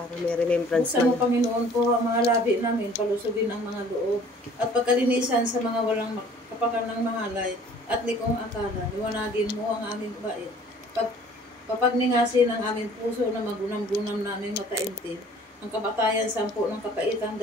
Para may remembrance Buksan mo, man. Panginoon ko, ang mga labi namin, palusugin ang mga loob, at pagkalinisan sa mga walang kapakanang mahalay, at likong akala, liwanagin mo ang aming bait. Papagningasin ang aming puso na magunam-gunam naming mataimtim, ang kabatayan sampo ng kapaitang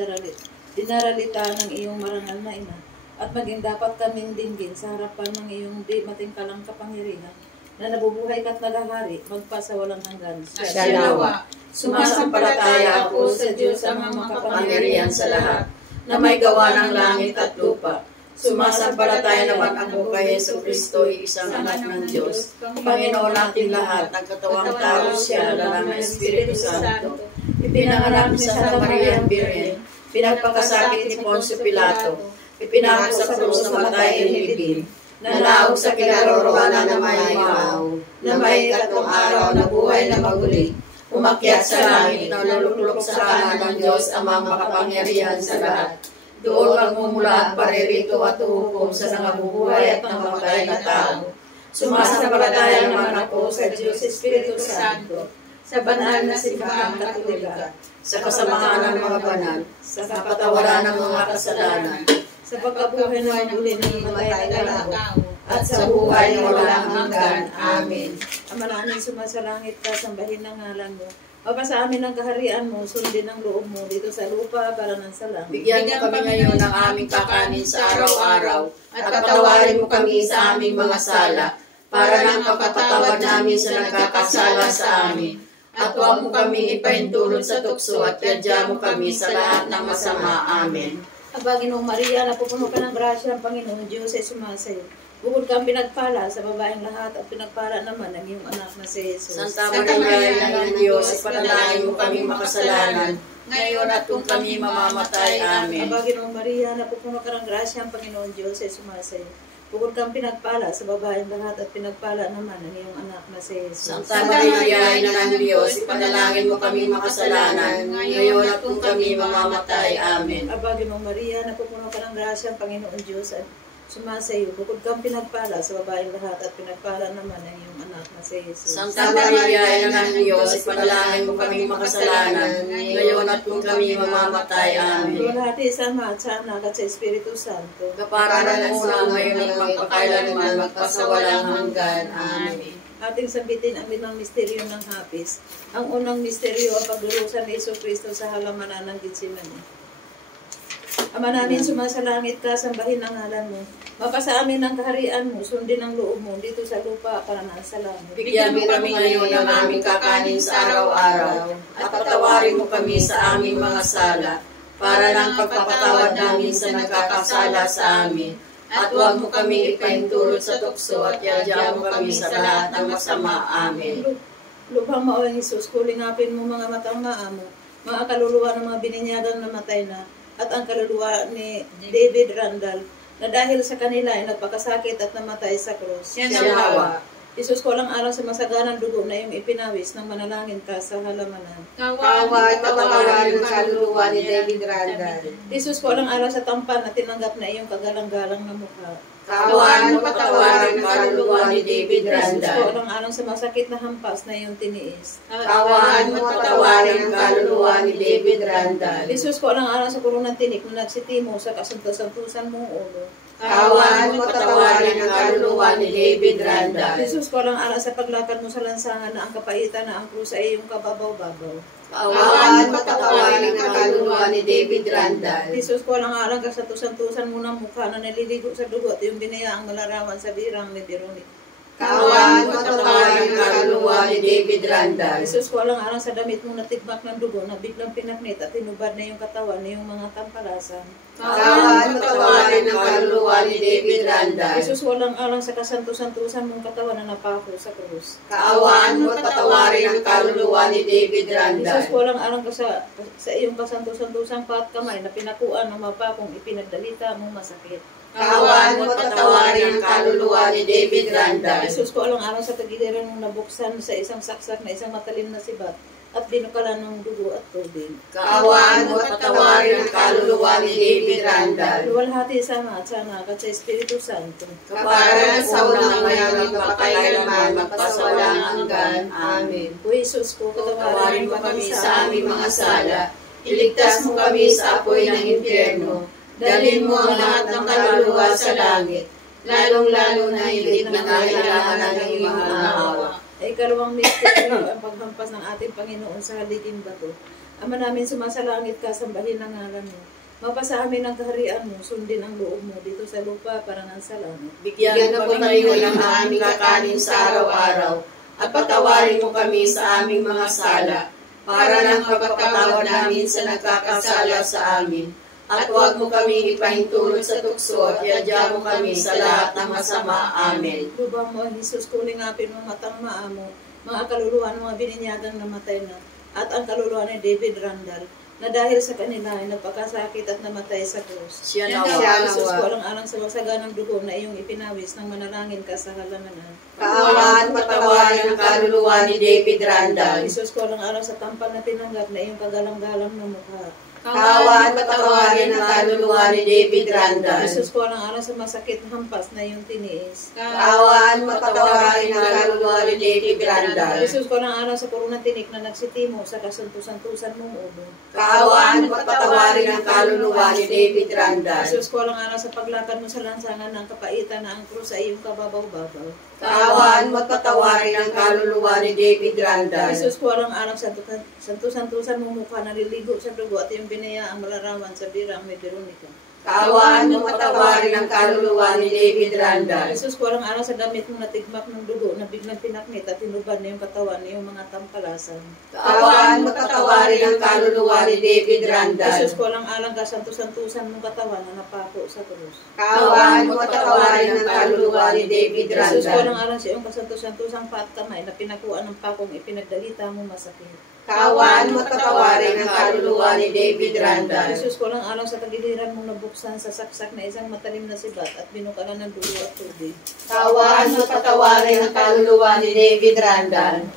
dinaralita ng iyong marangal na ina, at maging dapat kaming dinggin sa harapan ng iyong di matingkalang kapangyarihan, na nabubuhay ka't naghahari, magpasawalang hanggan. Salawa. Sumasampalataya ako sa Diyos ang mga makapangyarihan sa lahat, na may gawa ng langit at lupa. Sumasampalataya naman ako kay Yesu Kristo, isang anak ng Diyos, Panginoon natin lahat, nagkatawang tao siya, lalang ng Espiritu Santo. Ipinanganak ni Santa Maria ang Birhen, pinagpakasakit ni Poncio Pilato, ipinako sa krus na matay inilibing, nanaog sa kinaroroonan na may imaw, na may ikatlong araw na buhay na maguli, umakyat sa langit na luluklok sa kanan ng Diyos amang makapangyarihan sa lahat. Doon magmumula ang paririto at hukom sa nangabubuhay at namatay na tao. Sumasampalataya naman ako sa Diyos Espiritu Santo, sa banal na simbahang katolika, sa kasamahan ng mga banal, sa kapatawaran ng mga kasalanan, Sa pagkabuhay na maguli ng matay na tao, at sa buhay na walang hanggan. Amen. Ama namin sumasalangit ka, sambahin ang ngalan mo. Mapasa amin ang kaharian mo, sundin ang loob mo dito sa lupa para ng sa langit. Bigyan mo kami ngayon ng aming kakanin sa araw-araw, at patawarin mo kami sa aming mga sala, para ng pagpapatawad namin sa nagkakasala sa amin. At huwag mo kami ipahintulot sa tukso, at yadya mo kami sa lahat ng masama. Amen. Aba, Ginoong Maria, napupuno ka ng grasya ang Panginoon Diyos ay sumasayo. Bukod kang pinagpala sa babaeng lahat at pinagpala naman ang iyong anak na si Jesus. Santa Maria, Ina ng Diyos, ipanalangin mo kami makasalanan, ngayon at kung kami mamamatay. Amen. Aba, Ginoong Maria, napupuno ka ng grasya ang Panginoon Diyos ay sumasayo. Bukod kang pinagpala sa babaeng lahat at pinagpala naman ang iyong anak na si Jesus. Santa Maria, Ina ng Diyos, ipanalangin mo kami makasalanan, ngayon at kung kami mamamatay. Amen. Aba, Ginoong Maria, napupuno ka ng grasya ang Panginoon Diyos at sumasayo. Bukod kang pinagpala sa babaeng lahat at pinagpala naman ang iyong anak na si Jesus. Santa Maria, Ina ng Diyos, ipanalangin mo kami makasalanan, ngayon at kung kami mamamatay. Amen. Luwalhati sa Ama at sa Anak at sa Espiritu Santo. Kapara ng una, ngayon at magpakailanman, magpasawalang hanggan. Amen. Ating sambitin ang limang misteryo ng hapis. Ang unang misteryo ang pagdurusa ni Jesucristo sa halamanan ng Getsemani. Ama namin, sumasalangit ka, sambahin ang ngalan mo. Mapasa amin ang kaharian mo, sundin ang loob mo dito sa lupa para nasa langit. Bigyan mo kami ngayon ng aming kakanin sa araw-araw, at patawarin mo kami sa aming mga sala, para ng pagpapatawad namin sa nagkakasala sa amin. At huwag mo kami ipahintulot sa tukso, at yadya mo kami sa lahat ng masama. Amen. Lubhang maoy Jesus, kulingapin mo mga matang maamo, mga kaluluwa ng mga bininyagang namatay na, at ang kaluluwa ni David Randall, na dahil sa kanila ay nagpakasakit at namatay sa krus. Salawa. Jesus, ko lang alang sa masaganang dugo na iyong ipinawis nang manalangin ka sa halamanan. Kaway, patawarin ang kaluluwa ni David Randall. Jesus, ko lang alang sa tampan na tinanggap na iyong kagalang-galang na mukha. Kawan, patawarin ang kaluluwa ni David Jesus, ko Randall. lang alang sa masakit na hampas na iyong tiniis. Kawan, patawarin ang kaluluwa ni David Randall. Jesus, ko lang alang sa kulungan tinik na nagsitimo sa kasuntos-santusan mong ulo. Kawan, patawarin ang kaluluwa ni David Randall. Jesus, ko lang alang sa paglakad mo sa lansangan na ang kapaitan na ang krus ay iyong kababaw-babaw. Kawan, patawarin ang kaluluwa ni David Randall. Jesus, ko lang alang kasantusan mo ng mukha na naliligo sa dugo at yung binayaang malarawan sa birang ni Veronica. Kawan, patawarin ang kaluluwa ni David Randall. Jesus, ko lang alang sa damit mong natigmak ng dugo na biglang pinaknit at tinubad na yung katawan na yung mga tampalasan. Kawan, patawarin ang kaluluwa ni David Randall. Jesus, ko lang alang sa kasantusan ng katawan na napako sa krus. Kawan, patawarin ang kaluluwa ni David Jesus, Randall. ko lang alang sa iyong kasantusan pat kamay na pinakuan ng mapakong ipinagdalita mong masakit. Kawan, patawarin ang kaluluwa ni David Randall. Jesus, ko alang alang sa tagiliran mong nabuksan sa isang saksak na isang matalim na sibat at binukalan ng dugo at tubig. Kaawaan mo at patawarin ang kaluluwa ni David Randall. Luwalhati sa Ama at sa Anak at sa Espiritu Santo. Kapararan sa unang ngayon magpakailanman, magpasawalang hanggan. Amen. O Jesus ko, Patawarin mo kami sa aming mga sala. Iligtas mo kami sa apoy ng impyerno. Dalhin mo ang lahat ng kaluluwa sa langit, lalong-lalo na higit na kailangan ng iyong mahal na awa. Ay ikalawang misteryo ang paghampas ng ating Panginoon sa haliking bato. Ama namin, sumasalangit ka, sambahin ang ngalan mo. Mapasa amin ang kaharian mo, sundin ang loob mo dito sa lupa para ng sa langit. Bigyan mo kami ngayon ng aming kakanin sa araw-araw, at patawarin mo kami sa aming mga sala, para ng pagpapatawad namin sa nagkakasala sa amin. At huwag mo kami ipahintulot sa tukso at iadya mo kami sa lahat ng masama. Amen. Lubang mo, Jesus, kulingapin mo matang maamo, mga kaluluwa ng mga bininyagang namatay na, at ang kaluluwa ni David Randall, na dahil sa kanila ay nagpakasakit at namatay sa krus. Siya nawa. Jesus, ko alang-alang sa wasaganang dugo na iyong ipinawis ng manalangin ka sa halanganan. Kaawaan patawarin ang kaluluwa ni David Randall. Jesus, ko alang-alang sa tampal na tinanggap na iyong kagalang-galang na mukha. Kaawaan patawarin ang kaluluwa ni David Randall. Jesus, ko alang-alang sa masakit na hampas na iyong tiniis. Kaawaan patawarin ang kaluluwa ni David Randall. Jesus, ko alang-alang sa purunang tinik na nagsitimo sa kasuntusan-tusan mong ulo. Kaawaan patawarin ang kaluluwa ni David Randall. Jesus, ko alang-alang sa paglakad mo sa lansangan ng kapaitan na ang krus ay iyong kababaw-babaw. Kaawaan patawarin ang kaluluwa ni David Randall. Jesus, ko alang-alang sa santusan-tusan mong mukha na liligo sa dugo at iyong binaya ang malarawan sa birang may Veronica. Kaawaan patawarin ang kaluluwa ni David Randall. Jesus, ko alang-alang sa damit mong natigmak ng dugo na biglang pinaknit at tinubad na iyong katawan na iyong mga tampalasan. Kaawaan patawarin ang kaluluwa ni David Randall. Jesus, ko alang-alang ka santusan-tusan mong katawan na napako sa krus. Kaawaan patawarin ang kaluluwa ni David Jesus, ko Randall. alang-alang sa iyong kasantusan-tusang pa at kamay na pinakuan ng pakong ipinagdalita mo masakit. Kaawaan patawarin ang kaluluwa ni David Randall. Jesus, ko alang-alang sa tagiliran mong nabuksan sa saksak na isang matalim na sibat at binukalan ng dugo at tubig. Kaawaan patawarin ang kaluluwa ni David Randall.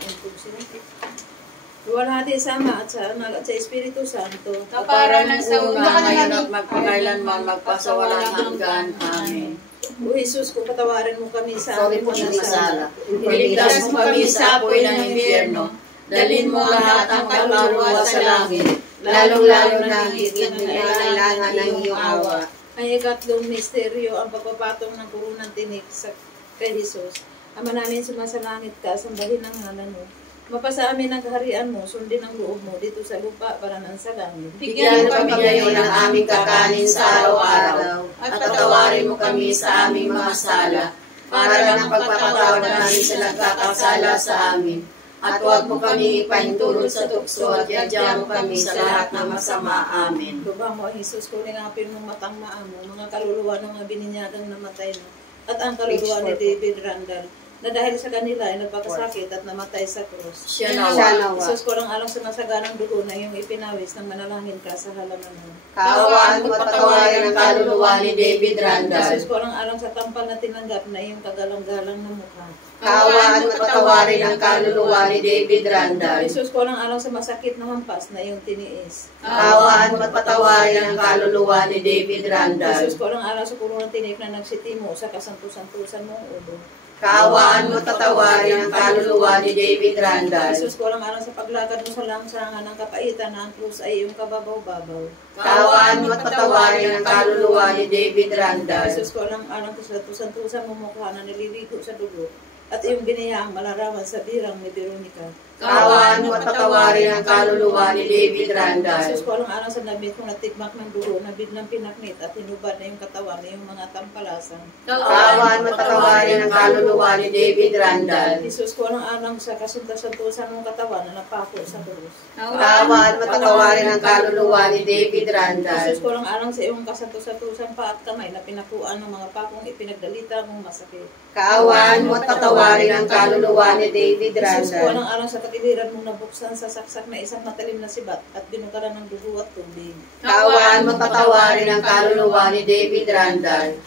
Luwalhati sa Ama at sa Anak at sa Espiritu Santo. Kapara ng sa una ngayon at magpakailanman, magpasawalang hanggan. Amen. O Jesus, kung patawarin mo kami sa aming mga sala. Iligtas mo kami sa apoy ng impyerno. Dalhin mo lahat ang kaluluwa sa langit, lalong-lalo na higit na kailangan ng iyong awa. Ang ikatlong misteryo, ang pagpapatong ng kurunang tinik sa kay Jesus. Ama namin, sumasalangit ka, sambahin ang ngalan mo. Mapasa amin ang kaharian mo, sundin ang loob mo dito sa lupa para nang sa langit. Bigyan mo kami ngayon ng aming kakanin sa araw-araw, at patawarin mo kami sa aming mga sala, para ng pagpapatawad namin sa nagkakasala sa amin. At huwag mo kami ipahintulot sa tukso at iadya mo kami sa lahat ng masama. Amen. Lubang mo, Jesus, kulingapin mong matang maamo, mga kaluluwa ng mga bininyagang namatay na, at ang kaluluwa ni David Randall, na dahil sa kanila ay nagpakasakit at namatay sa krus. Siya nawa. Jesus, ko alang sa masaganang dugo na iyong ipinawis ng manalangin ka sa halaman mo. Kaawaan mo patawarin ang kaluluwa ni David Randall. Jesus, ko alang sa tampal na tinanggap na iyong kagalang-galang na mukha. Kaawaan mo patawarin ang kaluluwa ni David Randall. Jesus, ko alang sa masakit na hampas na iyong tiniis. Kaawaan mo patawarin ang kaluluwa ni David Randall. Jesus, ko alang sa kurunang tinik na nagsitimo sa kasantusan-tusan mong ulo. Kaawaan mo tatawarin ang kaluluwa ni David Randall. Jesus, ko alang sa paglakad mo sa lansangan ng kapaitan na ang krus ay iyong kababaw-babaw. Kaawaan mo tatawarin ang kaluluwa ni David Randall. Jesus, ko alang sa tusan-tusan mo mukha na naliligo sa dugo at iyong binayaang malarawan sa birang ni Veronica. Kaawaan mo tatawarin ang kaluluwa ni David Randall. Jesus, ko alang sa damit mo na tigmak ng dugo na biglang pinaknit at hinubad na iyong katawan na iyong mga tampalasan. Kaawaan mo tatawarin ang kaluluwa ni David Randall. Jesus, ko alang sa kasunta-suntusan mong katawan na napako sa krus. Kaawaan mo tatawarin ang kaluluwa ni David Randall. Jesus, ko alang sa iyong kasantusan-tusan pa at kamay na pinakuan ng mga pakong ipinagdalita mong masakit. Kaawaan mo tatawarin ang kaluluwa ni David Jesus, ko Randall. alang sa katiliran mong nabuksan sa saksak na isang matalim na sibat at binukalan ng dugo at tubig. Kaawaan mo tatawarin ang kaluluwa ni David Randall.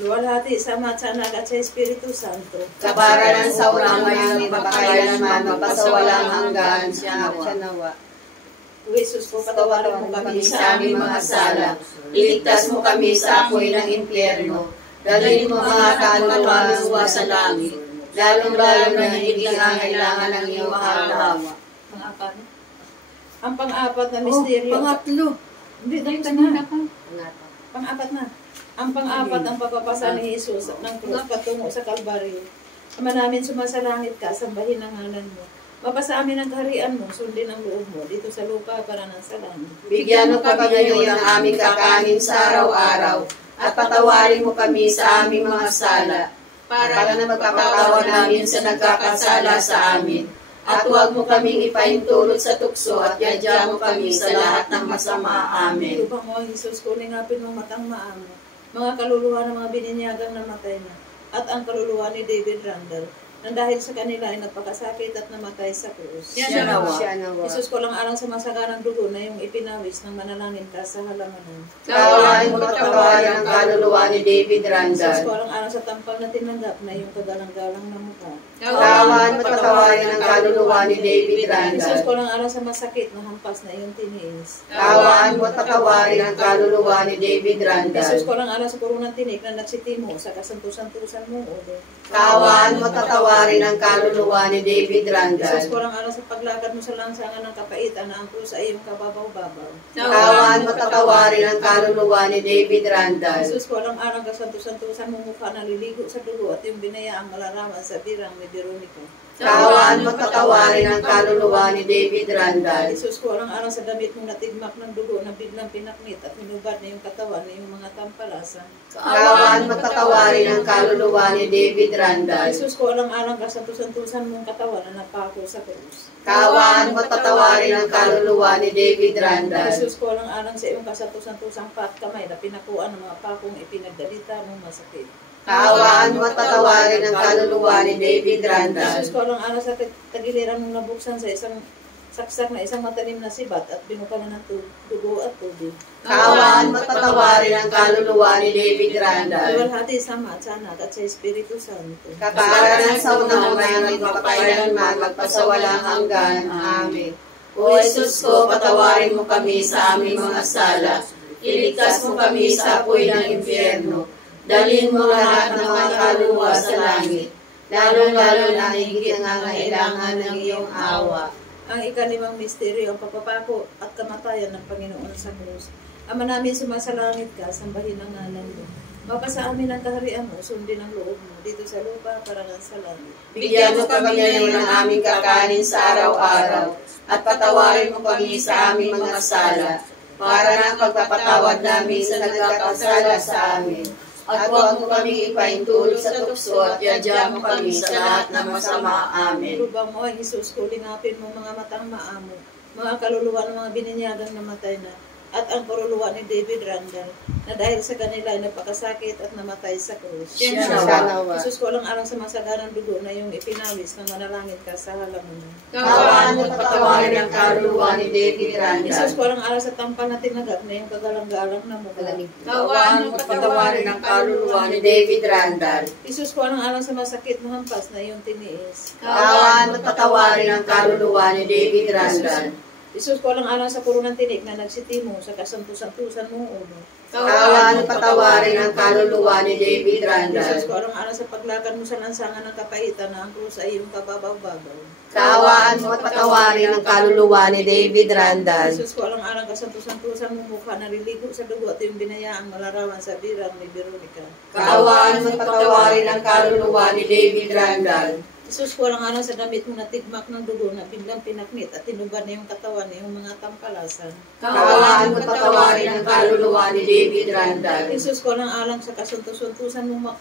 luwalhati sa Ama at sa Anak at sa Espiritu Santo. Kabaralan sa ulang namin magpakailanman, magpasawalang hanggan, siya nawa. O Jesus ko, patawarin mo kami sa aming mga sala. Iligtas mo kami sa apoy ng impyerno. Dalhin mo mga kaluluwa sa langit. Lalong-lalo na hindi nangangailangan ng iyong mahal na hawa. Pang-apat. Ang pang-apat na misteryo. Pangatlo. Hindi, dahil na. Pang-apat na. Ang pang-apat ang pagpapasa ni Jesus ng krus patungo sa Kalbaryo. Ama namin, sumasalangit ka, sambahin ang ngalan mo. Mapasa amin ang kaharian mo, sundin ang loob mo, dito sa lupa para ng sa langit. Bigyan mo kami ngayon ng aming kakanin sa araw-araw, at patawarin mo kami sa aming mga sala, para na magpapatawad namin sa nagkakasala sa amin. At huwag mo kaming ipaintulot sa tukso at yadya mo kami sa lahat ng masama. Amen. Lubang mo, Jesus, kulingapin mo matang maamo, mga kaluluwa ng mga bininyagang namatay na, at ang kaluluwa ni David Randall, nang dahil sa kanila ay nagpakasakit at namatay sa krus. Siya nawa. Jesus ko lang alang sa masaganang dugo na yung ipinawis ng manalangin ka sa halamanan. Kawan mo patawarin ang kaluluwa ni David Jesus Randall. ko lang alang sa tampal na tinanggap na yung kagalang-galang na mukha. Kawan mo patawarin ang kaluluwa ni David Jesus Randall. ko lang alang sa masakit na hampas na yung tiniis. Kawan mo patawarin ang kaluluwa ni David Randall. Jesus ko lang alang sa purunang tinik na nagsitimo sa kasantusan-tusan mong ulo. Kawan mo tatawarin ang kaluluwa ni David Randall. Jesus ko lang alang sa paglakad mo sa lansangan ng kapaitan na ang krus ay iyong kababaw-babaw. Kawan mo tatawarin ang kaluluwa ni David Randall. Jesus ko lang alang kasantusan-tusan mong mukha na liligo sa dugo at yung binayaang malaraman sa birang ni Veronica. Kawan mo tatawarin ang kaluluwa ni David Randall. Jesus ko lang alang sa damit mong natigmak ng dugo na biglang pinaknit at hinubad na yung katawan na yung mga tampalasan. Kawan mo tatawarin ang kaluluwa ni David Randall. Jesus ko lang alang kasantusan-tusan mong katawan na napako sa krus. Kawan mo tatawarin ang kaluluwa ni David Randall. Jesus ko lang alang sa iyong kasantusan-tusang pat kamay na pinakuan ng mga pakong ipinagdalita mong masakit. Kawan mo tatawarin ang kaluluwa ni David Randall. Jesus ko lang alang sa tagiliran mong nabuksan sa isang saksak na isang matalim na sibat at binukalan ng dugo at tubig. Kawan mo tatawarin ang kaluluwa ni David Randall. Luwalhati sa Ama at sa Anak at sa Espiritu Santo. Kaparanan sa unang ngayon magpapailanman, magpasawalang hanggan. Amen. O Jesus ko, patawarin mo kami sa aming mga sala. Iligtas mo kami sa apoy ng impyerno. Dalhin mo lahat ng mga kaluluwa sa langit, lalong-lalo na higit nangangailangan ng iyong awa. Ang ikalimang misteryo, ang pagpapako at kamatayan ng Panginoon sa krus. Ama namin, sumasalangit ka, sambahin ang ngalan mo. Mapasa amin ang kaharian mo, sundin ang loob mo, dito sa lupa para ng sa langit. Bigyan mo kami ngayon ng aming kakanin sa araw-araw, at patawarin mo kami sa aming mga sala, para na pagpapatawad namin sa nagkakasala sa amin. At huwag mo kaming ipaintulot sa tukso at yadya mo kami sa lahat ng masama. Amen. Lubang mo, Jesus, kulingapin mo mga matang maamo, mga kaluluwa ng mga bininyagang namatay na, at ang kaluluwa ni David Randall, na dahil sa kanila ay napakasakit at namatay sa krus. Siya nawa. Jesus ko lang alang sa masaganang dugo na yung ipinawis ng manalangin ka sa halamanan. Kawan mo patawarin ang kaluluwa ni David Jesus Randall. ko lang alang sa tampal na tinagap na yung kagalang-galang na mukha. Kawan mo patawarin ang kaluluwa ni David Randall. Jesus ko lang alang sa masakit na hampas na yung tiniis. Kawan mo patawarin ang kaluluwa ni David Randall. Jesus ko lang alang sa purunang tinik na nagsitimo sa kasantusan-tusan mong ulo. Kawan mo patawarin ang kaluluwa ni David Randall. Jesus ko lang alang sa paglakad mo sa lansangan ng kapaitan na ang krus ay iyong kababaw-babaw. Kawan mo patawarin ang kaluluwa ni David Randall. Jesus ko lang alang kasantusan-tusan mong mukha na liligo sa dugo at yung binayaang malarawan sa birang ni Veronica. Kawan mo patawarin ang kaluluwa ni David Randall. Jesus ko lang alang sa damit mo na tigmak ng dugo na biglang pinaknit at tinubad na yung katawan na yung mga tampalasan. Kawan mo patawarin ang kaluluwa ni David Randall. Jesus ko lang alang sa kasuntusan mong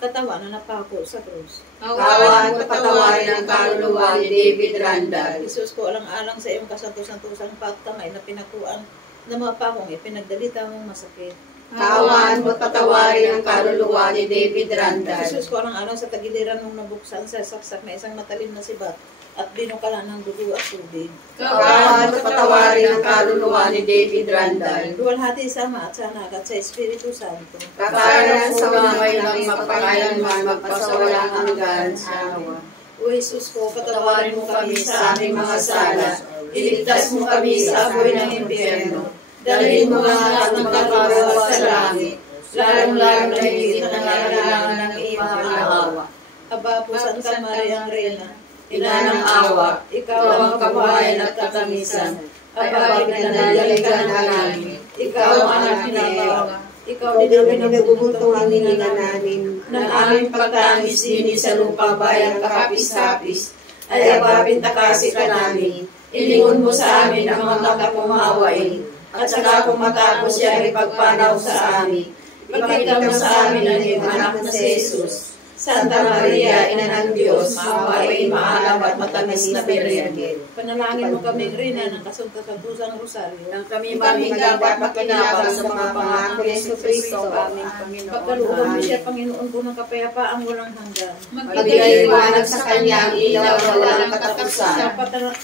katawan na napako sa krus. Kawan mo patawarin ang kaluluwa ni David Randall. Jesus ko lang alang sa iyong kasantusan-tusang pagkamay na pinakuan na mga pakong ipinagdalita mong masakit. Kawan mo patawarin ang kaluluwa ni David Randall. Jesus ko lang alang sa tagiliran mong nabuksan sa saksak na isang matalim na sibat at binukalan ng dugo at tubig. Kawan at patawarin ang kaluluwa ni David Randall. Luwalhati sa Ama at sa Anak at sa Espiritu Santo. Kakayanan sa umamay ng magpakailanman magpasawalang hanggan sa awa. O Jesus ko, Patawarin mo kami sa aming mga sala. Iligtas mo kami sa apoy ng impyerno. Dalhin mo ang lahat ng kaluluwa sa langit. Lalong-lalo na higit na nangangailangan ng iyong awa. Aba po, Santa Maria ang Reyna, Ina ng awa, ikaw ang kabuhayan at katamisan. Aba, pinanaligan namin. Ikaw ang anak ni Eva. ikaw Ikaw din ang din ang pinagbubuntong ang hininga hininga namin. namin. Nang aming pagtangis dini sa lupa bayang kahapis-hapis, ay abapintakasi ka namin. Ilingon mo sa amin ang mga mata kong maawain, at saka kung matapos siya ay pagpanaw sa amin. Ipakita mo sa amin ang iyong anak na si Jesus. Santa Maria, Ina ng Diyos, maawain, maalam at matamis na Birhen. Panalangin mo kaming Reyna ng kasunta-santusang rosaryo. Nang kami maming dapat makinabang sa mga pangako ni Jesucristo, aming Panginoon. Pagkaluhan mo siya, Panginoon ko, ng kapayapaan walang hanggan. Magbigay liwanag sa kanya ang ilaw na walang katapusan.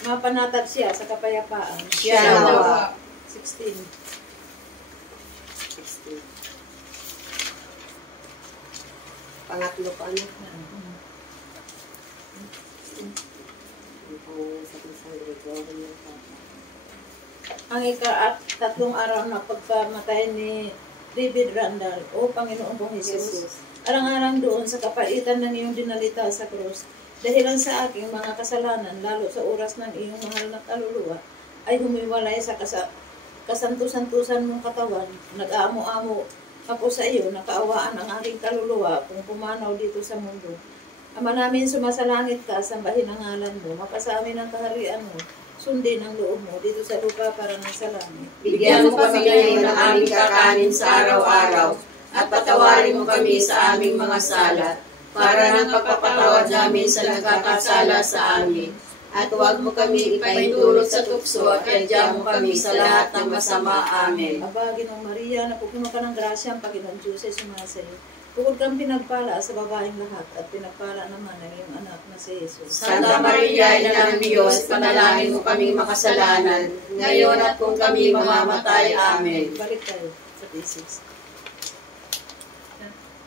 Mapanatag siya sa kapayapaan. Siya nawa. 16. Pangatlo ko ano? Ang ika-tatlong araw na pagkamatay ni David Randall, O Panginoon kong Jesus, arang-arang doon sa kapaitan ng iyong dinalita sa krus, dahilan sa aking mga kasalanan, lalo sa oras ng iyong mahal na kaluluwa, ay humiwalay sa kasantusan-tusan mong katawan, nag-aamo-amo ako sa iyo, nakaawaan ang aking kaluluwa kung pumanaw dito sa mundo. Ama namin, sumasalangit ka, sambahin ang ngalan mo, mapasamin ang kaharian mo, sundin ang loob mo dito sa lupa para sa langit. Bigyan mo kami ngayon ng aming kakanin sa araw-araw, at patawarin mo kami sa aming mga sala, para ng pagpapatawad namin sa nagkakasala sa amin. At huwag mo kami ipaintulot sa tukso at yadya mo kami sa lahat ng masama. Amen. Aba, Ginoong Maria, napupuno ka ng grasya, ang Panginoon Diyos ay sumasa iyo. Bukod kang pinagpala sa babaeng lahat at pinagpala naman ang iyong anak na si Jesus. Santa Maria, Ina ng Diyos, panalangin mo kaming makasalanan, ngayon at kung kami mamamatay. Amen. Balik tayo sa thesis.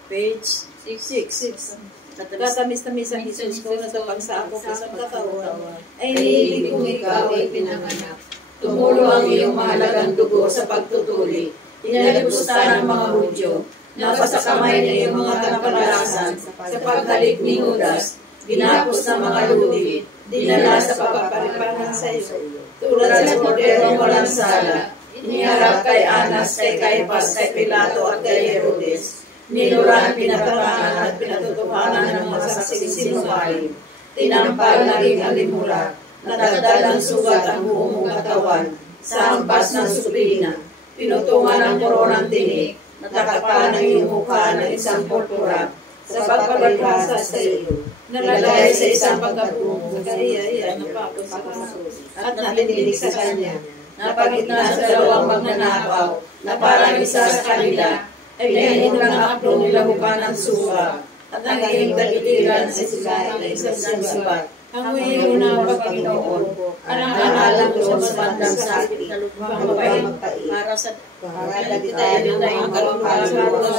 Page 6. Katamis-tamis ang Jesus ko na sa pagsakop isang katawan, ay nihilig kong ikaw ay pinanganak. Tumulo ang iyong mahalagang dugo sa pagtutuli. Inalipusta ng mga Hudyo. Napasa kamay ng iyong mga tagapaglasan sa paghalik ni Judas. Ginapos ng mga lubi. Dinala sa pagpapalipanan sa iyo. Tulad sa korderong walang sala. Iniharap kay Anas, kay Caiphas, kay Pilato at kay Herodes. Niluran, pinatapakan at pinatutuhanan ng mga saksing sinungaling. Tinampal, naging alimura. Natagdal ng sugat ang buong mong katawan. Sa hampas ng suplina. Pinutungan ng koronang tinik. Natakapan ng iyong mukha ng isang purpura. Sa pagpapalibasa sa iyo. Nalalagay sa isang pagkapungo. Sa kaya napapos sa kaso At natinig sa kanya. Napagitna sa dalawang magnanakaw. Na parang isa sa kanila. Ay pinahinog ng aklo nilahukan ng suka. At ang iyong tagiliran sa sila na isang subat. ang iyong na Panginoon, alang-alang ko sa bandang sakit na lupang mapait para sa tayo na yung kalungkaran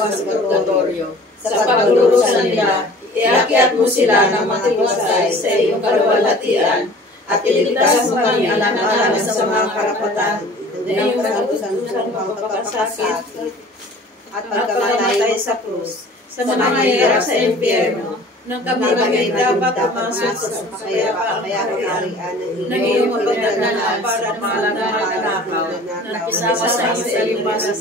sa purgatorio. Sa paglulusan nila, iakyat mo sila ng matiwasay sa iyong kaluwalhatian at iligtas mo kami alang-alang sa mga karapatan na iyong katutusan magpapakasakit at pagkamatay sa krus. Sa mga hirap sa impyerno, nang kami dapat pumasok sa kapayapaang kaharian ng iyong mapagdadala para malanakaw na pisama sa iyong basos.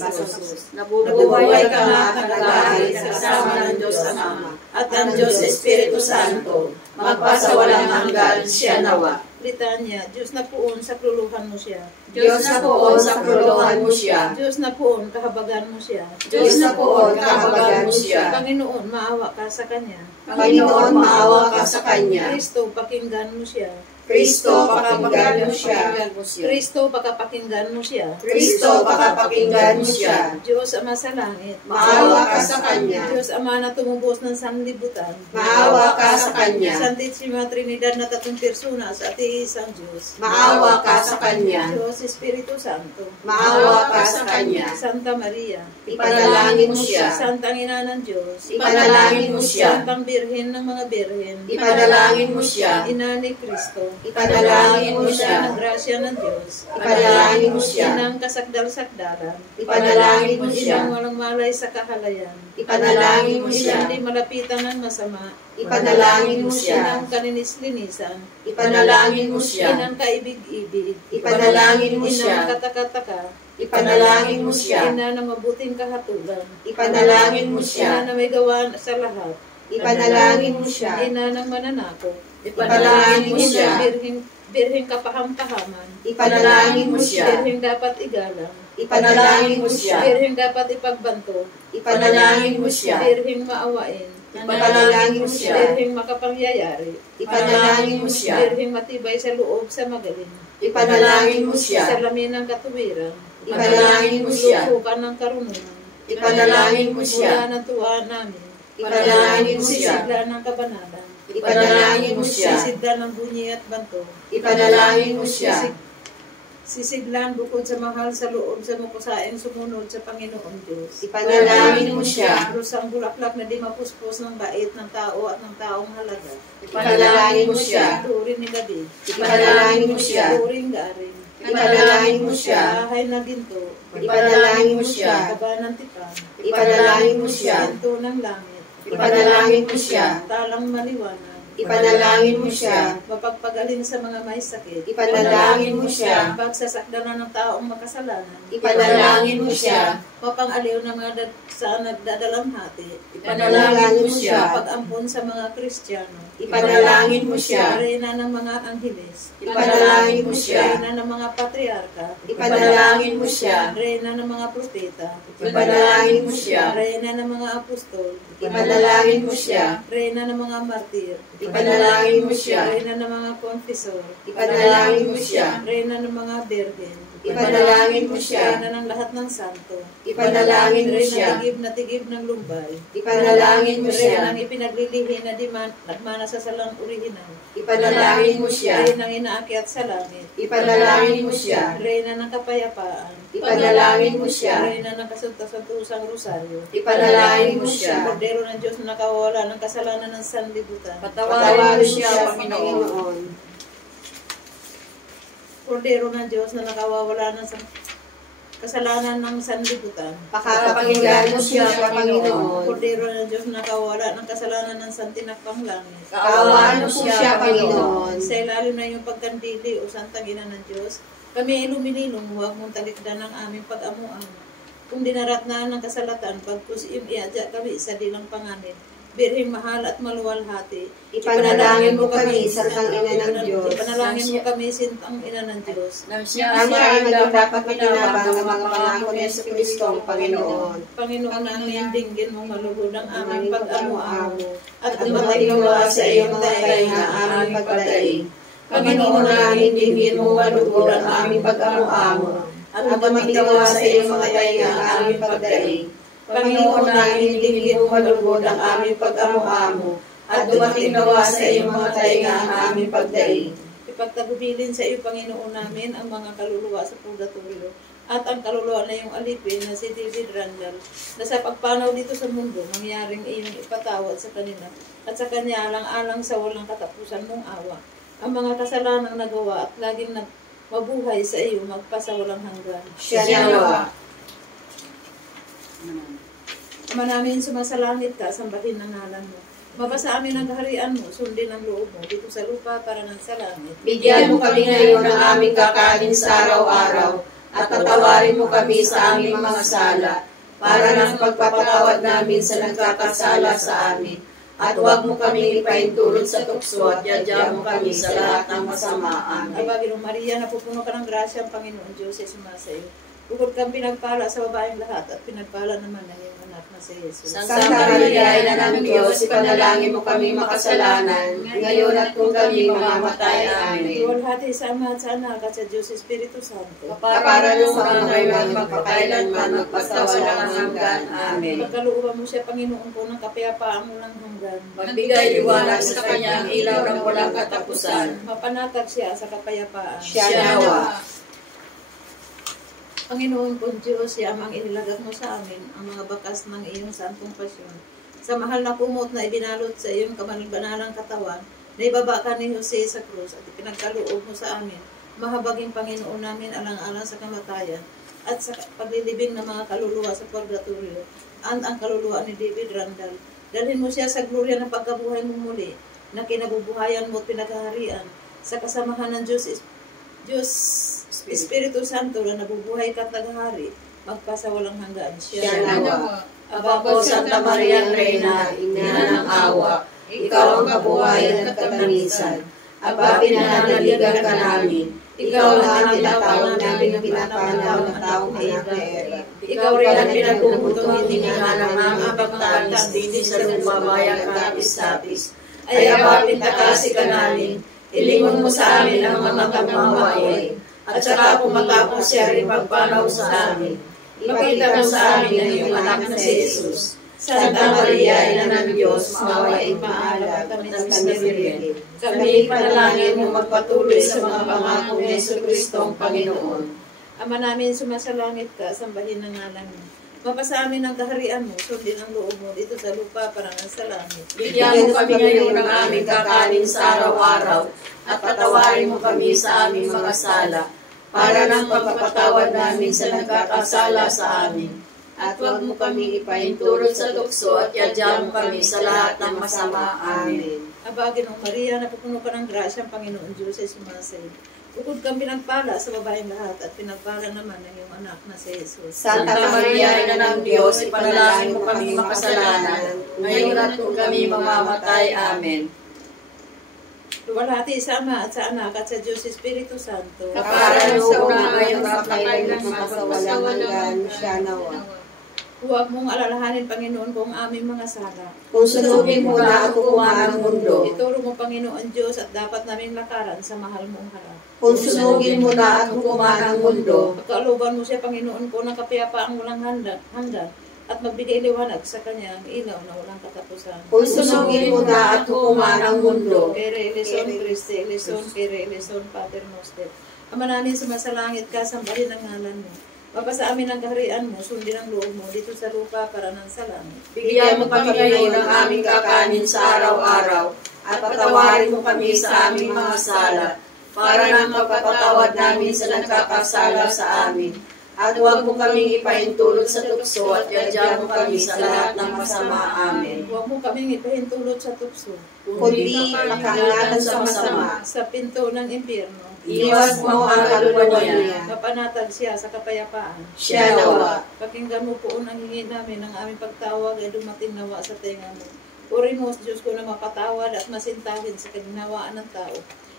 Nabubuhay ka nga kalagahin sa kasama ng Diyos ang Ama at ang Diyos Espiritu Santo, magpasawalang hanggan siya nawa. Litanya, Diyos na poon, sakluluhan mo siya. Diyos na poon, sakluluhan mo siya. Diyos na poon, kahabagan mo siya. Diyos na poon, kahabagan mo siya. Panginoon, maawa ka sa Kanya. Panginoon, maawa ka sa Kanya. Kristo, pakinggan mo siya. Kristo, pakinggan mo siya. Kristo, pakapakinggan mo siya. Kristo, pakapakinggan mo siya. Diyos Ama sa langit, Maawa ka sa Kanya. Diyos Ama na tumubos ng sanlibutan, Maawa ka sa Kanya. Santísima Trinidad na tatlong personas at iisang Diyos, Maawa ka sa Kanya. Diyos Espiritu Santo, Maawa ka sa Kanya. Santa Maria, Ipanalangin mo siya. Santang Ina ng Diyos, Ipanalangin mo siya. Santang Birhen ng mga Birhen, Ipanalangin mo siya. Ina ni Kristo, Ipanalangin mo Ina ng siya. grasya ng Diyos, Ipanalangin mo siya. Inang kasakdal-sakdalan, Ipanalangin mo siya. Inang walang malay sa kahalayan, Ipanalangin mo siya. Inang di malapitan ng masama, Ipanalangin mo siya. Inang kaninis-linisan, Ipanalangin mo siya. Inang kaibig-ibig, Ipanalangin mo Inang siya. katakataka, Ipanalangin mo siya. Ina ng mabuting kahatulan, Ipanalangin mo Ina siya. na may gawa sa lahat, Ipanalangin mo siya. Ina ng mananako, Ipanalangin mo siya. Birheng kapaham-pahaman, Ipanalangin mo siya. Birheng dapat igalang, Ipanalangin mo siya. Birheng dapat ipagbanto, Ipanalangin mo siya. Birheng maawain, Ipanalangin mo siya. Birheng makapangyayari, Ipanalangin mo siya. Birheng matibay sa loob sa magaling, Ipanalangin mo siya. salamin ng katuwiran, Ipanalangin mo siya. lupukan ng karunungan, Ipanalangin mo siya. mula ng tuwa namin, Ipanalangin mo siya. sisidla ng kabanalan, Ipanalangin mo siya. sisidla ng bunyi at banto, Ipanalangin mo siya. sisidlan bukod sa mahal sa loob sa makusaing sumunod sa Panginoon Diyos. Ipanalangin mo siya. Rusang bulaklak na di mapuspos ng bait ng tao at ng taong halaga. Ipanalangin mo siya. Turing ni gabi. Ipanalangin mo siya. Turing garing. Ipanalangin mo siya. Bahay na ginto. Ipanalangin mo siya. Kaba ng tipan. Ipanalangin mo siya. Ginto ng langit. Ipanalangin mo siya. Talang maliwanag. Ipanalangin mo siya. Mapagpagaling sa mga may sakit. Ipanalangin mo siya. Pagsasakdalan ng taong makasalanan. Ipanalangin mo siya. Mapang-aliw ng mga sa nagdadalamhati. Ipanalangin mo siya. Pag-ampon sa mga Kristiyano. Ipanalangin mo siya. Reyna ng mga angheles. Ipanalangin mo siya. Reyna ng mga patriarka. Ipanalangin mo siya. Reyna ng mga propeta. Ipanalangin mo siya. Reyna ng mga apostol. Ipanalangin mo siya. Reyna ng mga martir. Ipanalangin mo siya. Reyna ng mga konfesor. Ipanalangin mo siya. Reyna ng mga birhen. Ipanalangin mo siya. Reyna ng lahat ng santo. Ipanalangin mo Reyna siya. na tigib ng lumbay. Ipanalangin mo Reyna siya. ng ipinaglilihi na di man nagmana sa salang orihinal. Ipanalangin mo siya. Reyna ng inaakyat sa langit. Ipanalangin mo siya. Reyna ng kapayapaan. Ipanalangin mo siya. Reyna ng kasunta-suntusang rosaryo. Ipanalangin mo siya. Kordero ng Diyos na nakawala ng kasalanan ng sanlibutan. Patawarin mo siya, Panginoon. Kordero ng Diyos na nakawawala ng kasalanan ng sanlibutan. Pakapakinggan mo siya, Panginoon. Kordero ng Diyos na nakawala ng kasalanan ng santinakpang langit. Kaawaan mo siya, Panginoon. Sa ilalim na iyong pagkandili o Santang Ina ng Diyos, kami iluminilong, huwag mong talikdan ang aming pag-amo-amo. Kung dinaratnaan ng kasalatan, pagkus iadya kami sa dilang panganib. Birheng mahal at maluwalhati. Ipanalangin mo kami, Santang Ina ng Diyos. Ipanalangin mo kami, Sintang Ina ng Diyos. Nang siya Ang siya ay dapat makinabang ng mga mga pangako ni Yesu Kristo ang Panginoon. Panginoon namin, dinggin mong malugod ang aming pag-amo-amo. At At dumatigawa sa iyong tainga ang aming pagdaing. Panginoon namin, dinggin mo malugod ang aming pag-amo-amo. At dumatigawa sa iyong mga tainga ang aming pagdaing. Panginoon namin, dinggin mo malugod ang aming pag-amo-amo. At dumating nawa sa iyong mga tainga ang aming pagdaing. Ipagtagubilin sa iyo, Panginoon namin, ang mga kaluluwa sa purgatorio at ang kaluluwa na iyong alipin na si David Randall, na sa pagpanaw dito sa mundo, mangyaring iyong ipatawad sa kanila at sa kanya alang-alang sa walang katapusan mong awa. Ang mga kasalanang nagawa at laging mabuhay sa iyo magpasawalang hanggan. Siya nawa. Ama namin, sumasalangit ka, sambahin ang ngalan mo. Mabasa amin ang kaharian mo, sundin ang loob mo dito sa lupa para ng sa langit. Bigyan mo kami ngayon ng aming kakanin sa araw-araw at patawarin mo kami sa aming mga sala para ng pagpapatawad namin sa nagkakasala sa amin. At huwag mo kami ipaintulot sa tukso at yadya mo kami sa lahat ng masama. Amen. Aba, Ginong Maria, napupuno ka ng grasya ang Panginoon Diyos ay sumasa iyo. Bukod kang pinagpala sa babaeng lahat at pinagpala naman ang iyong anak na si Jesus. Santa Maria, Ina ng Diyos, ipanalangin mo kami makasalanan, ngayon at kung kami mamamatay. Amen. Luwalhati sa Ama at sa Anak at sa Diyos Espiritu Santo. Kapara ng mga ngayon, magpakailanman, magpasawalang hanggan. Amen. Pagkalooban mo siya, Panginoon ko, ng kapayapaan mo lang hanggan. Magbigay liwanag sa kanya ang ilaw ng walang katapusan. Mapanatag siya sa kapayapaan. Siya nawa. Panginoon kong Diyos, yamang inilagak mo sa amin ang mga bakas ng iyong santong pasyon. Sa mahal na kumot na ibinalot sa iyong kamanbanalang katawan, na ibaba ka ni Jose sa krus at ipinagkaloob mo sa amin, mahabaging Panginoon namin alang-alang sa kamatayan at sa paglilibing ng mga kaluluwa sa purgatorio, ang kaluluwa ni David Randall. Dalhin mo siya sa gloria ng pagkabuhay mo muli, na kinabubuhayan mo at pinaghaharian, sa kasamahan ng Diyos Espiritu Santo na nabubuhay ka at naghahari, magpasawalang hanggan. Siya nawa. Aba po, Santa Maria Reina, Ina ng awa, ikaw ang kabuhayan at katamisan. Aba, pinananaligan ka namin. Ikaw lang ang tinatawag namin ng pinapanaw ng taong anak na Eva. Ikaw rin ang pinagpuputong hininga ng mga pagtanis dini sa lumabayang kapis-tapis. Ay aba, pintakasi ka namin. Ilingon mo sa amin ang mga kamawain. At saka kung matapos siya rin pagpanaw sa amin, ipakita mo sa amin ang iyong anak na si Jesus. Santa Maria, Ina ng Diyos, maawain maaala, tamis na Virgen. Kami panalangin mo magpatuloy sa mga pangako ni Jesucristo ang Panginoon. Ama namin, sumasalangit ka, sambahin ang ngalan mo. Mapasa amin ang kaharian mo, sundin ang loob mo dito sa lupa para sa langit. Bigyan mo kami ngayon ng aming kakanin sa araw-araw, at patawarin mo kami sa aming mga sala, para ng pagpapatawad namin sa nagkakasala sa amin. At huwag mo kami ipahintulot sa tukso at yadyan mo kami sa lahat ng masama. Amen. Aba, Ginoong Maria, napupuno ka ng grasya ang Panginoon Diyos ay sumasayo. Bukod kang pinagpala sa babaeng lahat at pinagpala naman ng iyong anak na si Jesus. Santa Maria, Ina ng Diyos, ipanalangin mo kami makasalanan, ngayon at kung kami mamamatay. Amen. Luwalhati sa Ama at sa Anak at sa Diyos Espiritu Santo. Kapara ng sa una ngayon at kailan magpasawalang hanggan. Siya nawa. Huwag mong alalahanin, Panginoon, kung aming mga sala. Kung sunugin mo na ako ang mundo, Ituro mo, Panginoon Diyos, at dapat naming lakaran sa mahal mong harap. kung sunugin mo na at hukuman ang mundo, Pagkaloban mo siya, Panginoon ko, ng kapayapaang walang hanggan, at magbigay liwanag sa kanya ang ilaw na walang katapusan. kung sunugin mo na at hukuman ang mundo, Kere eleison Christi, eleison, kere eleison Pater Noster. Ama namin, sumasalangit ka, sambahin ang ngalan mo. Mapasa amin ang kaharian mo, sundin ang loob mo dito sa lupa para ng sa langit. bigyan mo kami ngayon ng aming kakanin sa araw-araw, at patawarin mo kami sa aming mga sala, para ng pagpapatawad namin sa nagkakasala sa amin. At huwag mo kaming ipahintulot sa tukso at yadyan mo kami sa lahat ng masama. Amen. Huwag mo kaming ipahintulot sa tukso, Kundi makaingatan sa masama. sa pinto ng impyerno. Iwas mo ang kaluluwa niya. Mapanatag siya sa kapayapaan. Siya nawa. Pakinggan mo po ang hingi namin ng aming pagtawag ay dumating nawa sa tenga mo. Puri mo, Diyos ko, na mapatawad at masintahin sa kaginawaan ng tao.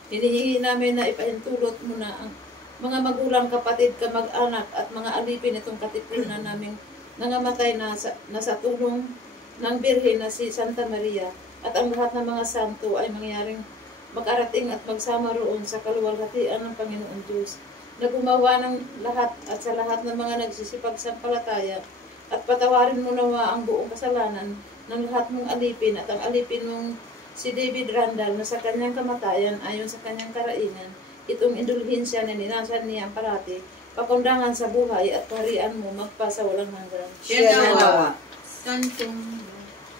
Hinihingi namin na ipahintulot mo na ang mga magulang, kapatid, kamag-anak at mga alipin itong katipunan naming nangamatay na sa tulong ng Birhen na si Santa Maria at ang lahat ng mga santo ay mangyaring mag-arating at magsama roon sa kaluwalhatian ng Panginoon Diyos na gumawa ng lahat at sa lahat ng mga nagsisipagsampalataya at patawarin mo nawa ang buong kasalanan ng lahat mong alipin at ang alipin mong si David Randall na sa kanyang kamatayan ayon sa kanyang karainan, itong indulhensya na ninasan niya parati, pakundangan sa buhay at kaharian mo magpasa walang hanggan. Siya nawa.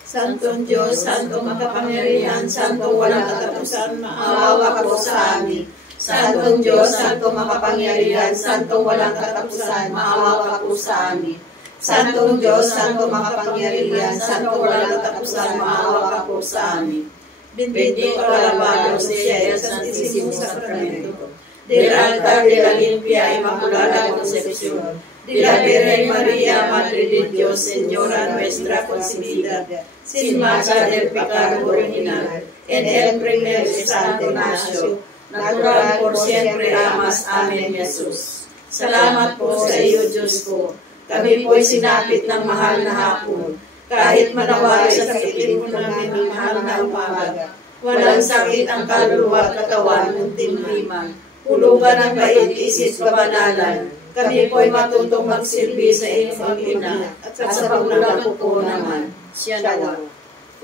Santong Diyos, Santong makapangyarihan, Santong walang katapusan, Maawa ka po sa amin. Santong Diyos, Santong makapangyarihan, Santong walang katapusan, maawa ka po sa amin. Santong Diyos, Santong makapangyarihan, Santong walang katapusan, maawa ka po sa amin. Bendito, alabado sea el Santísimo Sacramento, del altar de la limpia Inmaculada Concepción, de la Virgen María, Madre de Dios, Señora nuestra concebida, sin mancha del pecado original, en el primer y santo nacio, natural por siempre amas. Amén, Jesús. Salamat po sa iyo, Diyos ko. Kami po'y sinapit ng mahal na hapon. Kahit manawari sa sakitin mo namin ng mahal na umaga. Walang sakit ang kaluluwa at katawan ng timliman. Hulugan ng bait, isip, kabanalan. Kami po'y matutong magsilbi sa iyong Pangina at sa paglalang po naman. Siya nawa.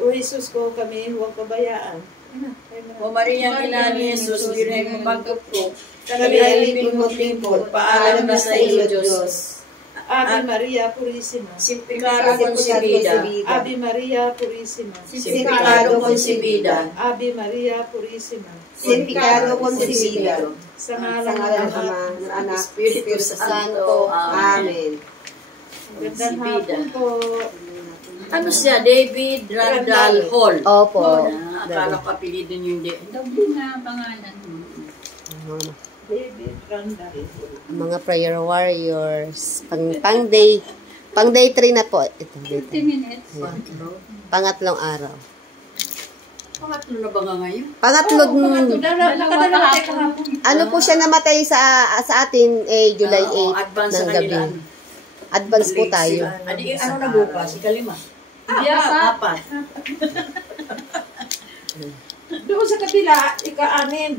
O Jesus ko, kami huwag pabayaan. O Maria, ina ni Jesus, Birhen mo pagkapro. Kami ay lingkod-lingkod, paalam na sa iyo, Diyos. Ave Maria Purísima. Simplicado concebida. Ave Maria Purísima. Simplicado concebida. Ave Maria Purísima. Simplicado concebida. Sa Sa ngalan ngalan ng ng Ama, ng Anak, Espiritu Santo. Amen. Magandang hapon po. Ano siya? David Randall Hall. Opo. Akala ko apelido niyo hindi. David Randall. Mga prayer warriors. Pang day 3 na po. Ito, day 3. Pangatlong araw. Pangatlo na ba nga ngayon? Pangatlo, Nakadalawa tayo kahapon. ano po siya namatay sa atin July 8 Advance ng sa gabi. kanila. Advance po tayo. Adi, ano na bukas? Ikalima. Apat. Doon sa kabila, ika-anin.